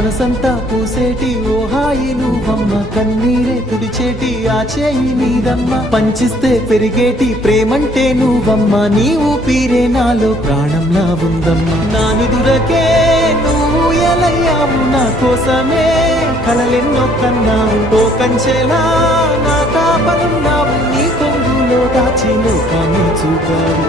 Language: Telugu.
మనసంతా పూసేటి ఓ హాయి నువ్వమ్మ, కన్నీరే తుడిచేటి ఆ చేయి నీదమ్మ, పంచిస్తే పెరిగేటి ప్రేమంటే నువ్వమ్మ, నీ ఊపిరే నాలో ప్రాణంలా ఉందమ్మ. నానుదురకే నువ్వు ఎలయ్యావు, నా కోసమే కలలెన్నో కన్నావు, ఓ కంచెలా నా కాపలున్నావు, నీ కొంగులో దాచి లోకాన్ని చూపావు.